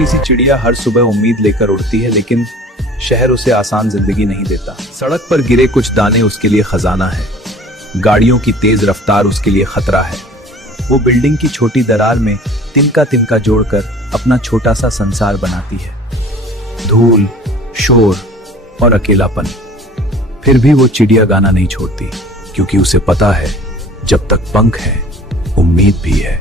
छोटी सी चिड़िया हर सुबह उम्मीद लेकर उड़ती है, लेकिन शहर उसे आसान जिंदगी नहीं देता। सड़क पर गिरे कुछ दाने उसके लिए खजाना है, गाड़ियों की तेज रफ्तार उसके लिए खतरा है। वो बिल्डिंग की छोटी दरार में तिनका तिनका जोड़कर अपना छोटा सा संसार बनाती है। धूल, शोर और अकेलापन, फिर भी वो चिड़िया गाना नहीं छोड़ती, क्योंकि उसे पता है जब तक पंख है उम्मीद भी है।